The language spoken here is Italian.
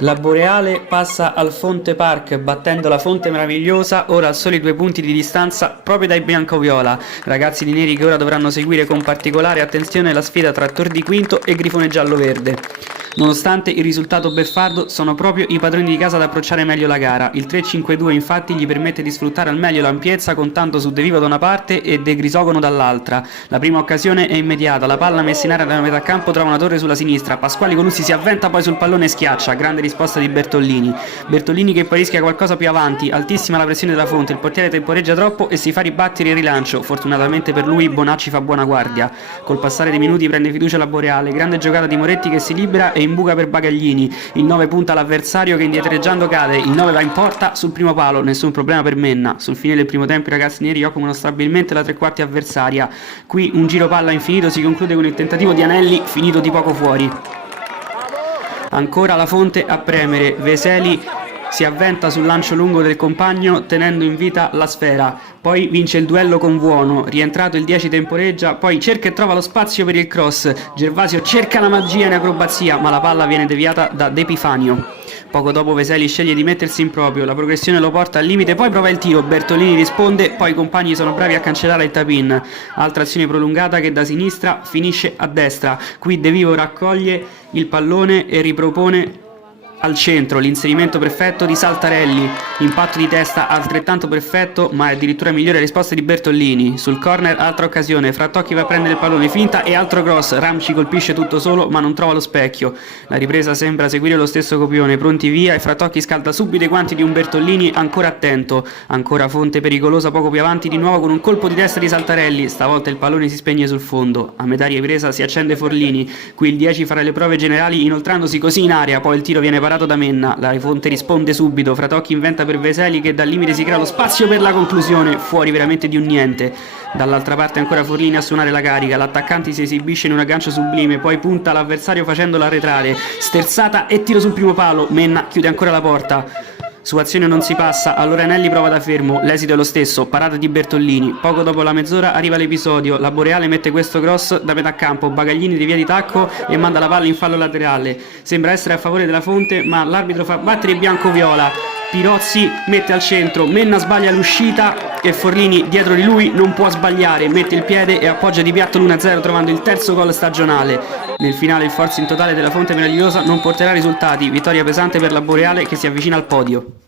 La Boreale passa al Fonte Park battendo la Fonte Meravigliosa, ora a soli 2 punti di distanza proprio dai biancoviola, ragazzi di neri che ora dovranno seguire con particolare attenzione la sfida tra Tor di Quinto e Grifone Giallo-Verde. Nonostante il risultato beffardo, sono proprio i padroni di casa ad approcciare meglio la gara. Il 3-5-2 infatti gli permette di sfruttare al meglio l'ampiezza contando su De Vivo da una parte e De Grisogono dall'altra. La prima occasione è immediata, la palla messa in area dalla metà campo trova una torre sulla sinistra, Pasquali Colussi si avventa poi sul pallone e schiaccia, grande risposta di Bertollini. Bertollini che poi rischia qualcosa più avanti, altissima la pressione della Fonte, il portiere temporeggia troppo e si fa ribattere il rilancio. Fortunatamente per lui Bonacci fa buona guardia. Col passare dei minuti prende fiducia la Boreale, grande giocata di Moretti che si libera e imbuca per Bagaglini, il 9 punta l'avversario che indietreggiando cade, il 9 va in porta sul primo palo, nessun problema per Menna. Sul fine del primo tempo i ragazzi neri occupano stabilmente la tre quarti avversaria, qui un giro palla infinito si conclude con il tentativo di Anelli finito di poco fuori. Ancora la Fonte a premere, Veseli si avventa sul lancio lungo del compagno tenendo in vita la sfera, poi vince il duello con Vuono, rientrato il 10 temporeggia, poi cerca e trova lo spazio per il cross, Gervasio cerca la magia in acrobazia ma la palla viene deviata da De Epifanio. Poco dopo Veseli sceglie di mettersi in proprio, la progressione lo porta al limite, poi prova il tiro, Bertolini risponde, poi i compagni sono bravi a cancellare il tap-in. Altra azione prolungata che da sinistra finisce a destra, qui De Vivo raccoglie il pallone e ripropone al centro, l'inserimento perfetto di Saltarelli, impatto di testa altrettanto perfetto ma è addirittura migliore risposta di Bertollini. Sul corner altra occasione, Frattocchi va a prendere il pallone, finta e altro cross, Ramci colpisce tutto solo ma non trova lo specchio. La ripresa sembra seguire lo stesso copione, pronti via e Frattocchi scalda subito i guanti di un Bertollini ancora attento, ancora Fonte pericolosa poco più avanti di nuovo con un colpo di testa di Saltarelli, stavolta il pallone si spegne sul fondo, a metà ripresa si accende Forlini, qui il 10 farà le prove generali inoltrandosi così in area, poi il tiro viene parato da Menna, la Fonte risponde subito, Frattocchi inventa per Veseli che dal limite si crea lo spazio per la conclusione, fuori veramente di un niente. Dall'altra parte ancora Forlini a suonare la carica, l'attaccante si esibisce in un aggancio sublime, poi punta l'avversario facendolo arretrare, sterzata e tiro sul primo palo, Menna chiude ancora la porta. Su azione non si passa, allora Anelli prova da fermo, l'esito è lo stesso, parata di Bertollini. Poco dopo la mezz'ora arriva l'episodio, la Boreale mette questo cross da metà campo, Bagaglini devia di tacco e manda la palla in fallo laterale. Sembra essere a favore della Fonte, ma l'arbitro fa battere il bianco-viola. Pirozzi mette al centro, Menna sbaglia l'uscita e Forlini dietro di lui non può sbagliare, mette il piede e appoggia di piatto l'1-0 trovando il terzo gol stagionale. Nel finale il forza in totale della Fonte Meravigliosa non porterà risultati, vittoria pesante per la Boreale che si avvicina al podio.